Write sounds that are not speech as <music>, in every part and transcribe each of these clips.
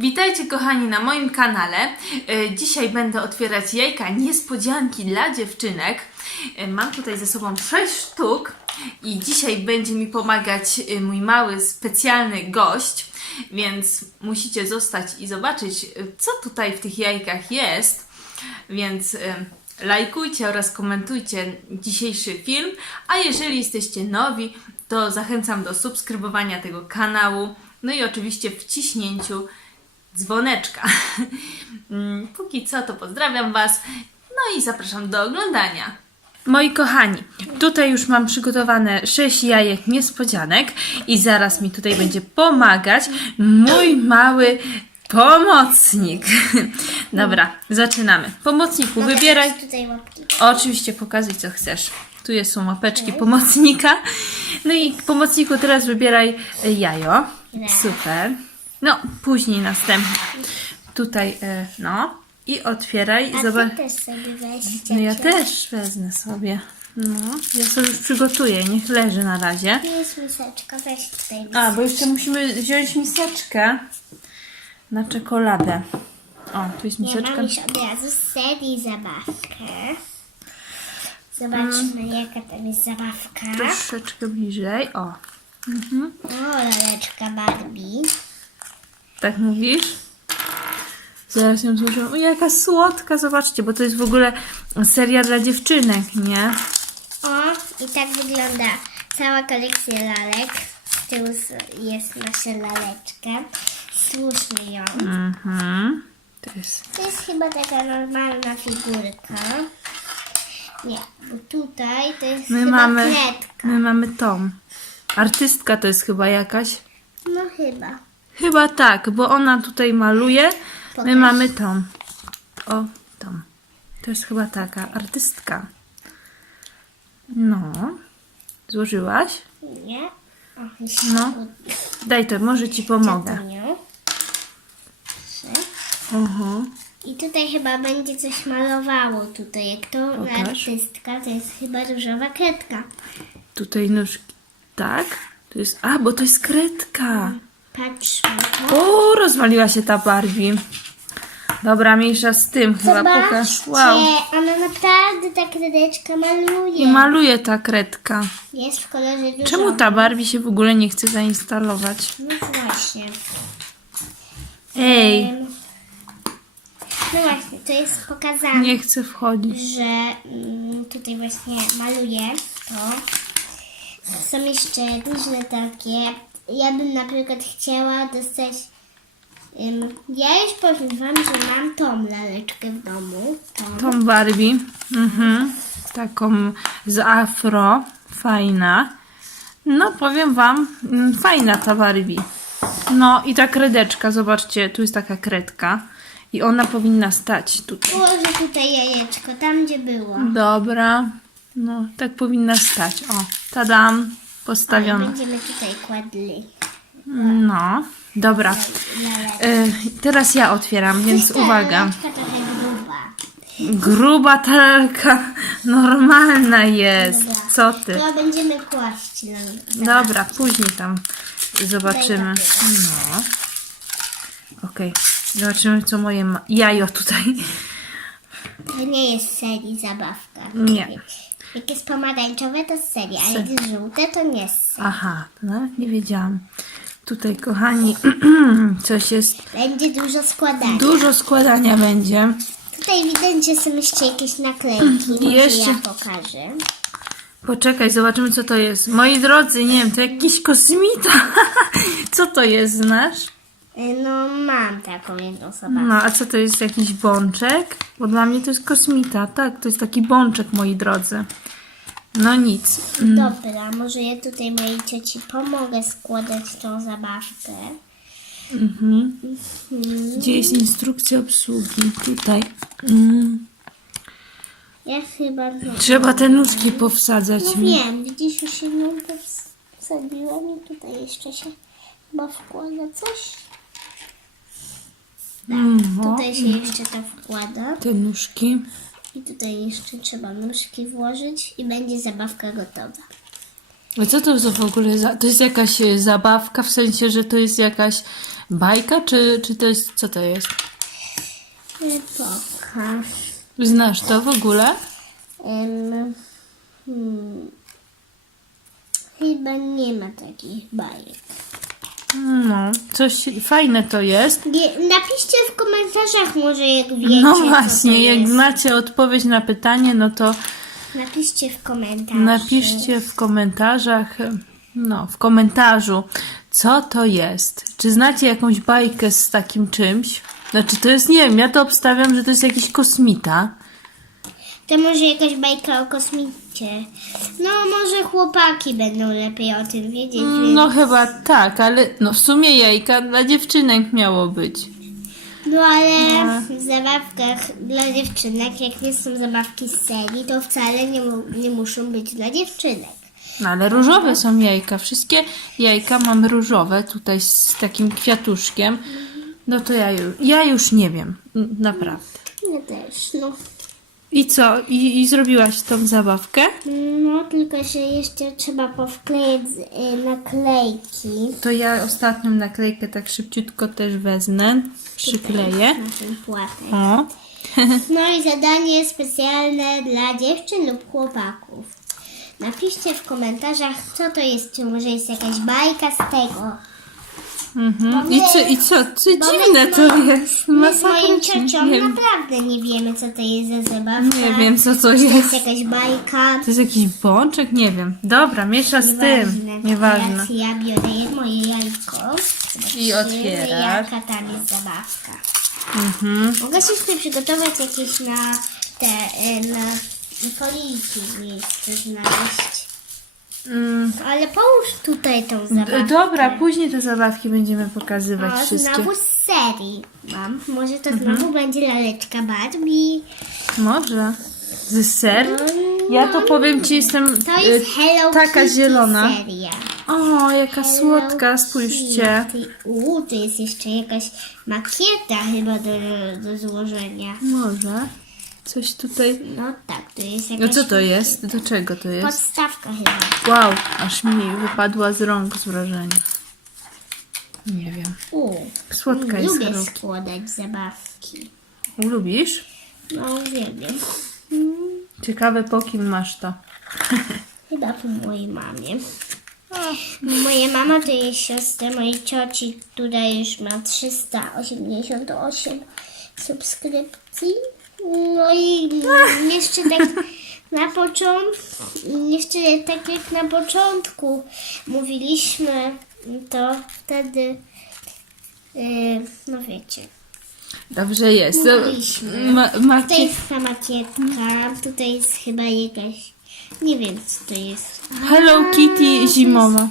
Witajcie kochani na moim kanale. E, Dzisiaj będę otwierać jajka niespodzianki dla dziewczynek. E, Mam tutaj ze sobą 6 sztuk i dzisiaj będzie mi pomagać e, mój mały specjalny gość, więc musicie zostać i zobaczyć, co tutaj w tych jajkach jest. Więc lajkujcie oraz komentujcie dzisiejszy film, a jeżeli jesteście nowi, to zachęcam do subskrybowania tego kanału, no i oczywiście wciśnięciu dzwoneczka. <laughs> Mm, Póki co to pozdrawiam Was, no i zapraszam do oglądania. Moi kochani, tutaj już mam przygotowane 6 jajek niespodzianek i zaraz mi tutaj będzie pomagać mój mały pomocnik. <laughs> Dobra, zaczynamy. Pomocniku, wybieraj. Tutaj łapki. Oczywiście pokazuj co chcesz. Tu jest są łapeczki pomocnika. No i pomocniku teraz wybieraj jajo. Super. No, później następne. Tutaj, e, no. I otwieraj. A Zobacz. ty też sobie weź No ja ciociu. też wezmę sobie. No, ja sobie już przygotuję, niech leży na razie. Tu jest miseczka, weź tutaj A, bo jeszcze musimy wziąć miseczkę na czekoladę. O, tu jest Ja miseczka. mam już od razu ser i zabawkę. Zobaczmy jaka tam jest zabawka. Troszeczkę bliżej. O, O, laleczka Barbie. Tak mówisz? Zaraz ją. O, jaka słodka, zobaczcie, bo to jest w ogóle seria dla dziewczynek, nie? O, i tak wygląda cała kolekcja lalek. Z tyłu jest nasza laleczka. Słuszmy ją. Mhm. To jest... To jest chyba taka normalna figurka. Nie, bo tutaj to jest My chyba mamy, my mamy tą. Artystka to jest chyba jakaś. No chyba. Chyba tak, bo ona tutaj maluje. My mamy tą. O, tą. To jest chyba taka artystka. No. Złożyłaś? Nie. No. Daj to, może ci pomogę. Mhm. I tutaj chyba będzie coś malowało tutaj. Jak to Pokaż. artystka, to jest chyba różowa kredka. Tutaj nóżki. Tak? To jest. A, bo to jest kredka. Patrzmy to. O, rozwaliła się ta Barbie. Dobra, mniejsza z tym chyba. Zobaczcie, Wow. ona naprawdę ta kredeczka maluje. I maluje ta kredka. Jest w kolorze różowym. Czemu ta Barbie się w ogóle nie chce zainstalować? No właśnie. Ej, Em, No właśnie, to jest pokazane. nie chce wchodzić. że mm, tutaj właśnie maluję to. Są jeszcze różne takie. Ja bym na przykład chciała dostać. ym, ja już powiem Wam, że mam tą laleczkę w domu. Tą. Tą Barbie. Mhm. Taką z afro. Fajna. No, powiem wam, mm, fajna ta Barbie. No i ta kredeczka, zobaczcie, tu jest taka kredka. I ona powinna stać tutaj. Położę tutaj jajeczko, tam gdzie było. Dobra. No, tak powinna stać. O, tadam. Postawiona. Będziemy tutaj kładli. No, dobra. Y, teraz ja otwieram, więc uwaga. gruba. Talka <laughs> normalna jest. Co ty? To będziemy kłaść. na- Dobra, później tam zobaczymy. No. Okej, zobaczymy co moje ma- jajo tutaj. To nie jest serii zabawka. Nie. Jak jest pomarańczowe, to z serii, a jak jest żółte, to nie serii. Aha, to nawet nie wiedziałam. Tutaj, kochani, <clears throat> coś jest. Będzie dużo składania. Dużo składania będzie. Tutaj widać, że są jeszcze jakieś naklejki. <clears throat> Może jeszcze- ja pokażę. Poczekaj, zobaczymy co to jest. Moi drodzy, nie wiem, to jakiś kosmita. <laughs> Co to jest, znasz? Y, No, mam taką jedną zabawkę. No, a co to jest jakiś bączek? Bo dla mnie to jest kosmita, tak? To jest taki bączek, moi drodzy. No nic. Dobra, może ja tutaj mojej cioci pomogę składać tą zabawkę. Mhm. Gdzie jest instrukcja obsługi? Tutaj. Mm. Ja chyba... Trzeba te nóżki powsadzać. no wiem, widzisz, już jedną wsadziłam i tutaj jeszcze się chyba wkłada coś. No, Tutaj się jeszcze to wkłada. te nóżki. I tutaj jeszcze trzeba nóżki włożyć i będzie zabawka gotowa. A co to w ogóle za... To jest jakaś e, zabawka, w sensie, że to jest jakaś Bajka, czy, czy to jest, co to jest? Y, Pokaż. Znasz to w ogóle? Em, hmm. Chyba nie ma takich bajek. No, coś fajne to jest. Nie, napiszcie w komentarzach może jak wiecie. No właśnie, jak jest. znacie odpowiedź na pytanie, no to Napiszcie w komentarzach. napiszcie w komentarzach, no, w komentarzu, co to jest. Czy znacie jakąś bajkę z takim czymś? Znaczy, to jest, nie wiem, ja to obstawiam, że to jest jakiś kosmita. To może jakaś bajka o kosmicie. No może chłopaki będą lepiej o tym wiedzieć, więc... No chyba tak, ale no w sumie jajka dla dziewczynek miało być. No ale w zabawkach dla dziewczynek, jak nie są zabawki z serii, to wcale nie, mu- nie muszą być dla dziewczynek. No ale różowe są jajka. Wszystkie jajka mam różowe, tutaj z takim kwiatuszkiem. No to ja już, ja już nie wiem, naprawdę. Ja też, no. I co? I, i zrobiłaś tą zabawkę? No, tylko się jeszcze trzeba powklejać y, naklejki To ja ostatnią naklejkę tak szybciutko też wezmę, przykleję. na ten płatek. O, <laughs> No i zadanie specjalne dla dziewczyn lub chłopaków. Napiszcie w komentarzach, co to jest, czy może jest jakaś bajka z tego. Mhm. I co, i co? Co Bo my dziwne z to moim- jest. My z moją Masakrycznie. ciocią Nie, wiem- naprawdę nie wiemy, co to jest za zabawka. nie wiem, co to to jest. jest jakaś bajka. To jest jakiś bączek? Nie wiem. Dobra, miesza z tym. Nieważne. Teraz ja biorę moje jajko. I otwierasz. Jaka tam jest zabawka. Mhm. Mogę się tutaj przygotować jakieś na te, e, na foliki miejsce znaleźć. Mm. Ale połóż tutaj tą zabawkę. Dobra, później te zabawki będziemy pokazywać O, wszystkie. znowu z serii mam. Może to Mhm. znowu będzie laleczka Barbie. Może. Ze ser? Ja to powiem ci, jestem To jest y, Hello taka Kitty zielona. seria. O, jaka słodka, spójrzcie. Kitty. Uuu, tu jest jeszcze jakaś makieta chyba do, do złożenia. Może. Coś tutaj. No tak, to jest No jakaś co to jest? Do czego to jest? podstawka chyba. Wow, aż mi wypadła z rąk z wrażenia. Nie wiem. Uuu, Słodka jest lubię Hello składać zabawki. Lubisz? No, uwielbiam. Ciekawe po kim masz to. <laughs> Chyba po mojej mamie. Moja mama to jest siostra mojej cioci, która już ma 388 subskrypcji. No i jeszcze tak na początku, jeszcze tak jak na początku mówiliśmy, to wtedy, yy, no wiecie, Dobrze jest. Mówiliśmy. ma, tutaj jest ta makietka, tutaj jest chyba jakaś, nie wiem co to jest. Hello Kitty zimowa.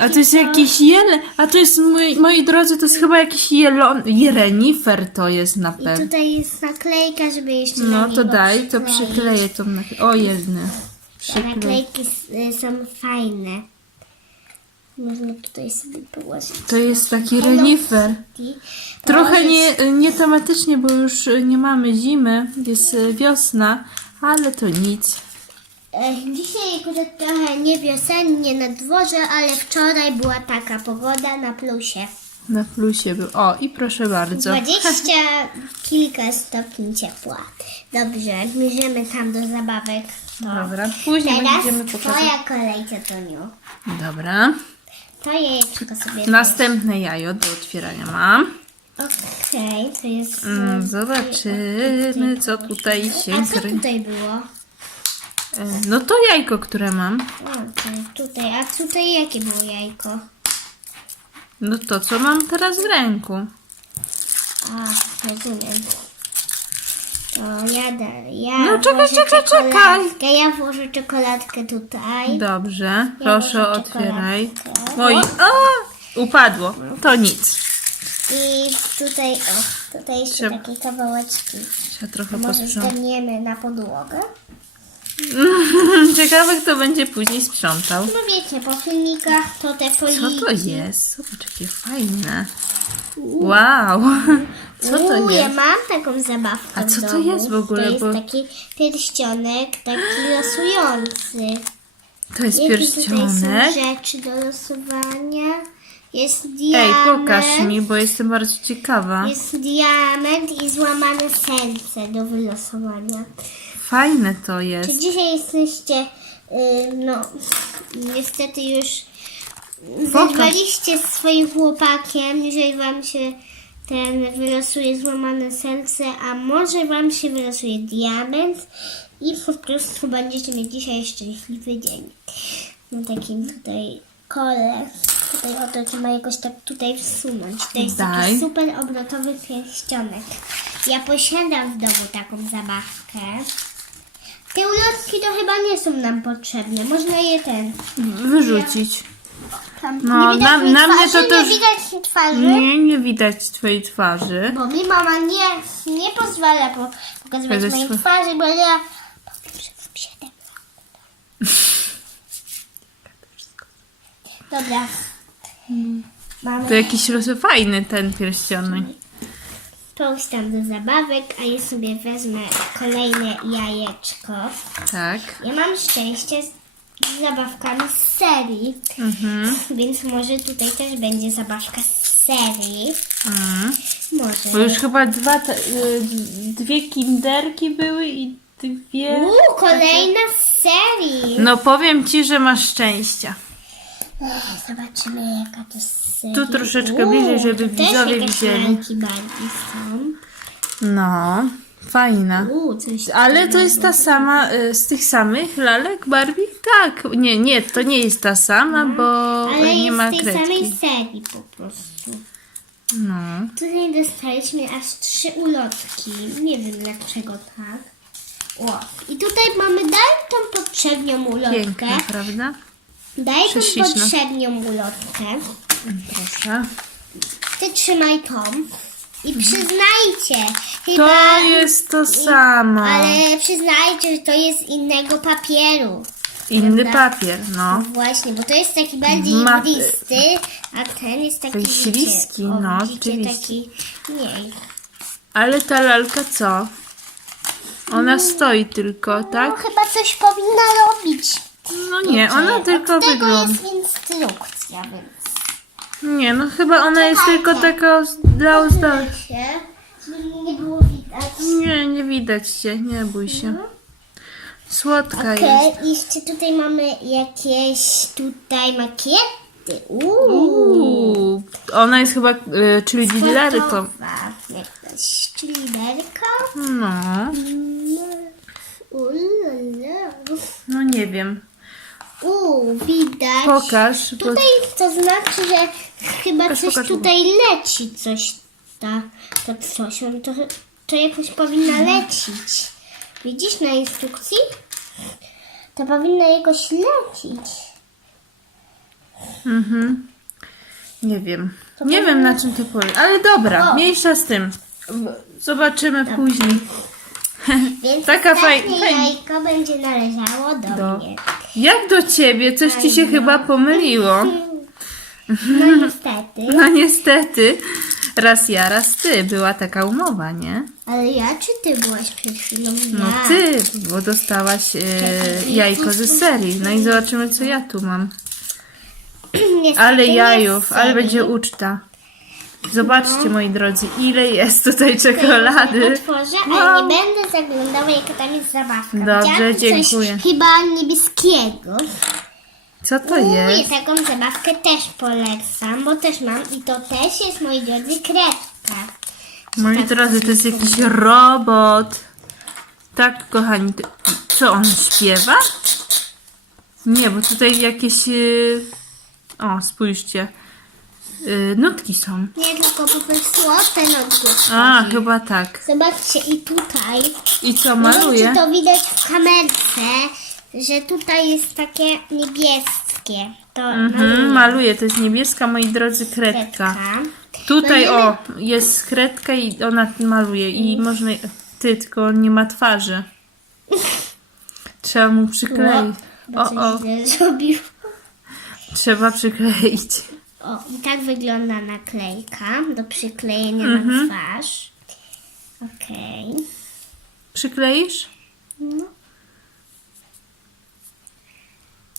A to jest jakiś jele... A to jest, moi, moi drodzy, to jest chyba jakiś jelon... Jerenifer to jest na I pewno. tutaj jest naklejka, żeby jeszcze na No to niego daj, to przykleić. przykleję tą naklejkę. O, jedny. Te Przyklej. naklejki s- y, są fajne. Można tutaj sobie położyć. To jest taki Hello renifer. Kitty. Trochę Położyć- nie, nie tematycznie, bo już nie mamy zimy, jest e, wiosna, ale to nic. E, Dzisiaj akurat trochę nie wiosennie na dworze, ale wczoraj była taka pogoda na plusie. Na plusie był. O, i proszę bardzo. Dwadzieścia <laughs> kilka stopni ciepła. Dobrze, bierzemy tam do zabawek. No. Dobra, później będziemy Teraz pokazywać. twoja kolej, Ciotoniu. Dobra. To jajeczko sobie... Następne jajo do otwierania mam. Okej, to jest... Mm, Zobaczymy, co tutaj się A co kryje. tutaj było? No to jajko, które mam. O, to jest tutaj. A tutaj jakie było jajko? No to, co mam teraz w ręku. A, rozumiem. To ja da, ja No, czekaj, włożę czekaj, czekaj. czekoladkę. Ja włożę czekoladkę tutaj. Dobrze, proszę otwieraj. czekoladkę. Oj, o, upadło. To nic. I tutaj, o, tutaj jeszcze Trzeba- takie kawałeczki. Trzeba trochę Może posprzątać. na podłogę? <laughs> Ciekawe, kto będzie później sprzątał. No wiecie, po filmikach to te Co foliki. to jest? Zobacz, jakie fajne. Wow. <laughs> Co to Uuu, ja jest? mam taką zabawkę A co w to domu. jest w ogóle, To jest bo- taki pierścionek, taki losujący. To jest Jakie tutaj są pierścionek. rzeczy do losowania? Jest Ej, diament. pokaż mi, bo jestem bardzo ciekawa. Jest diament i złamane serce do wylosowania. Fajne to Czy jest. dzisiaj jesteście, y, no, niestety już zerwaliście z swoim chłopakiem, jeżeli wam się ten wylosuje złamane serce, a może wam się wylosuje diament i po prostu będziecie mieć dzisiaj szczęśliwy dzień. Na takim tutaj kole. Tutaj oto trzeba jakoś tak tutaj wsunąć. To jest Daj. taki super obrotowy pierścionek. Ja posiadam w domu taką zabawkę. Te ulotki to chyba nie są nam potrzebne. Można je ten. Wyrzucić. Tam, No, nie widać na- mi na mnie to też- Nie widać twarzy, Nie, nie widać twojej twarzy. bo mi mama nie, nie pozwala po, pokazywać mojej twa- twarzy, bo ja powiem, że mam 7 Dobra. Mamy To jakiś fajny ten pierścionek. Połóż tam do zabawek, a ja sobie wezmę kolejne jajeczko. Tak. Ja mam szczęście z zabawkami z serii, Mhm. więc może tutaj też będzie zabawka z serii. Mhm. Może. Bo już chyba dwa, te, y, dwie kinderki były i dwie... Uuu, kolejna z serii. No powiem ci, że masz szczęścia. Ech, Zobaczymy jaka to jest. Tu troszeczkę bliżej, żeby tu widzowie widzieli. są. No, fajna. Coś Ale to jest ta sama, y, z tych samych lalek Barbie? Tak. Nie, nie, to nie jest ta sama, bo Ale nie jest ma z tej samej serii po prostu. No. Tutaj dostaliśmy aż trzy ulotki. Nie wiem dlaczego tak. O, i tutaj mamy daj tą poprzednią ulotkę. Piękna, prawda? Daj tą Prześliczna. poprzednią ulotkę. Proszę. Ty trzymaj tą. I przyznajcie, chyba... To jest to samo. Ale przyznajcie, że to jest z innego papieru. Inny prawda? papier, no. Właśnie, bo to jest taki bardziej Ma- blisty, a ten jest taki, wiecie, śliski, o, no, widzicie, rzeczywiście. taki mniej. Ale ta lalka co? Ona stoi tylko, No tak? chyba coś powinna robić. No nie, ona tylko tego wygląda. jest instrukcja, więc... Nie, no chyba ona jest Czekajcie. tylko taka dla ozdoby. się, żeby nie było widać. Nie, nie widać cię, nie bój się. Słodka jest. Okej, jeszcze tutaj mamy jakieś tutaj makiety. Uuu. Uuu, ona jest chyba, y, czyli Jakaś liderka. No, Ulala. no nie wiem. Uuu, widać. Pokaż, bo Tutaj to znaczy, że chyba Pokaż, coś pokaż. tutaj leci, coś ta, to coś, on to, to jakoś powinna lecieć. Widzisz na instrukcji? To powinno jakoś lecieć. Mhm. Nie wiem. Nie wiem na czym to polega. Ale dobra, O. mniejsza z tym. Zobaczymy później. <laughs> Więc Taka faj- fajna. jajko będzie należało do, Do. mnie. Jak do ciebie? Coś ci się chyba pomyliło. No niestety. <laughs> No niestety. Raz ja, raz ty. Była taka umowa, nie? Ale ja czy ty byłaś przed chwilą? No ja. ty, bo dostałaś e, jajko ze serii. No i zobaczymy, co ja tu mam. <clears throat> Niestety Ale nie jajów, ale serii. będzie uczta. Zobaczcie, moi drodzy, ile jest tutaj czekolady. Otworzę, Wow. ale nie będę zaglądała, jaka tam jest zabawka. Dobrze, Widziałam dziękuję. Coś chyba niebieskiego. Co to Uuu, jest? taką zabawkę też polecam, bo też mam i to też jest, moi drodzy, kredka. Moi drodzy, to jest jakiś robot. Tak, kochani, to- co on śpiewa? Nie, bo tutaj jakieś. y, O, spójrzcie. Y, Nutki są. Nie tylko po prostu te notki. A, chodzi. chyba tak. Zobaczcie i tutaj. I co Nie wiem, maluje? czy to widać w kamerce, że tutaj jest takie niebieskie. To Mhm, maluje to jest niebieska, moi drodzy, kredka. Tutaj Będziemy- o, jest kredka i ona maluje i można. Ty, tylko on nie ma twarzy. <laughs> Trzeba mu przykleić. O, o, zrobił. trzeba przykleić. O, i tak wygląda naklejka do przyklejenia Mhm. na twarz. Okej. Przykleisz? No.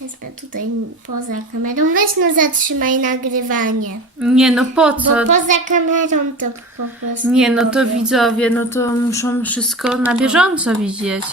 Wezmę tutaj poza kamerą. Weź no zatrzymaj nagrywanie. Nie no po co? Bo poza kamerą to po prostu... Nie no to powiem. widzowie, no to muszą wszystko na bieżąco widzieć.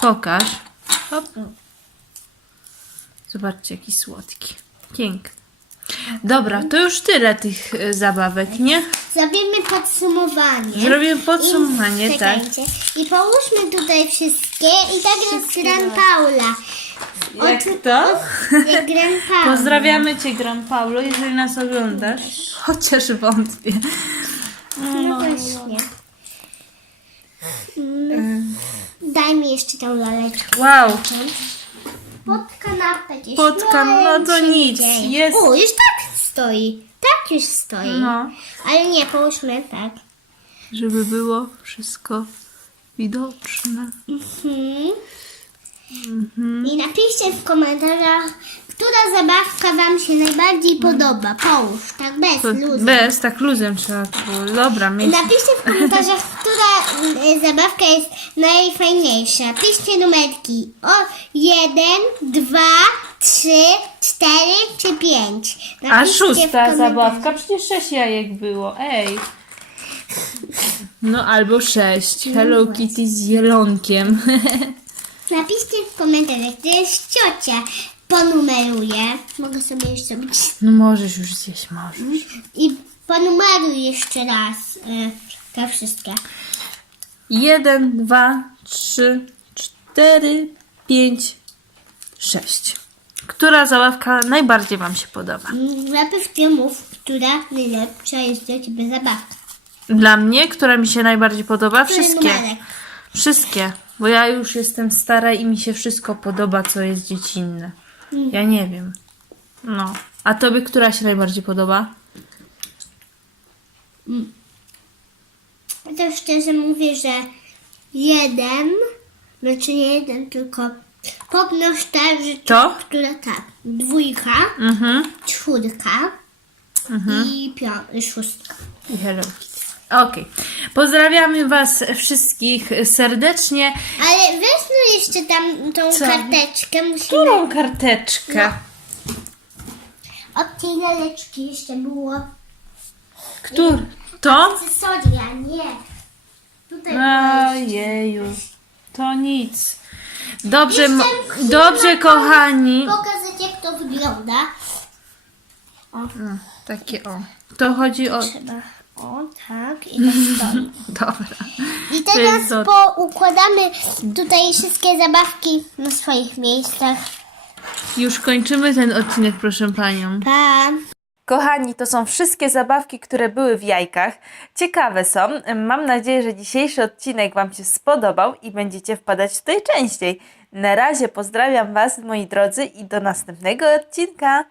Pokaż. Hop. Zobaczcie jaki słodki. Piękny. Dobra, to już tyle tych y, zabawek, nie? Zrobimy podsumowanie. Zrobię podsumowanie, I, tak. czekajcie. I połóżmy tutaj wszystkie i tak jak Gran Paula. Jak to? Jak Gran <laughs> Paula. Pozdrawiamy Cię, Gran Paulo, jeżeli nas oglądasz. Chociaż wątpię. No właśnie. Mm. Daj mi jeszcze tą laleczkę. Wow, Pod kanapę gdzieś. Pod kan- no to się nic, dzieje. jest- O, już tak stoi. Tak już stoi. no. Ale nie, połóżmy tak. Żeby było wszystko widoczne. Mhm. I napiszcie w komentarzach, która zabawka Wam się najbardziej podoba. Połóż, tak bez luzu. bez, tak luzem trzeba było. Dobra, mieć. Napiszcie w komentarzach, <laughs> która y, zabawka jest najfajniejsza. Piszcie numerki o 1, 2, 3, 4 czy 5. A szósta zabawka, przecież sześć jajek było, ej. No albo sześć. Hello Kitty z zielonkiem. <laughs> Napiszcie w komentarzach, to jest ciocia. Ponumeruję. Mogę sobie już zrobić. No możesz już zjeść, możesz. I ponumeruj jeszcze raz y, te wszystkie. Jeden, dwa, trzy, cztery, pięć, sześć. Która zabawka najbardziej Wam się podoba? Najpierw ty mów, która najlepsza jest dla Ciebie zabawka. Dla mnie, która mi się najbardziej podoba? Który Wszystkie. numerek? Wszystkie. Bo ja już jestem stara i mi się wszystko podoba, co jest dziecinne. Ja nie wiem. No. A tobie która się najbardziej podoba? To szczerze mówię, że jeden, znaczy nie jeden, tylko podnoś tak, że To? która tak, dwójka, Mhm. czwórka i pią- szóstka. I Hello Kitty. Okej. Pozdrawiamy Was wszystkich serdecznie. Ale weź no jeszcze tam tą Co? karteczkę, musimy... Którą karteczkę? Od tej laleczki jeszcze było Któr? To? akcesoria, nie. Tutaj Ojeju. To nic. Dobrze, Jeszcze mo- dobrze kochani. pokazać jak to wygląda. Mm, Takie o. To chodzi o... Trzeba, o tak, i tak stoi. <laughs> Dobra. I teraz do- poukładamy tutaj wszystkie zabawki na swoich miejscach. Już kończymy ten odcinek, proszę Panią. Pa! Kochani, to są wszystkie zabawki, które były w jajkach. Ciekawe są. Mam nadzieję, że dzisiejszy odcinek Wam się spodobał i będziecie wpadać tutaj częściej. Na razie pozdrawiam Was, moi drodzy, i do następnego odcinka.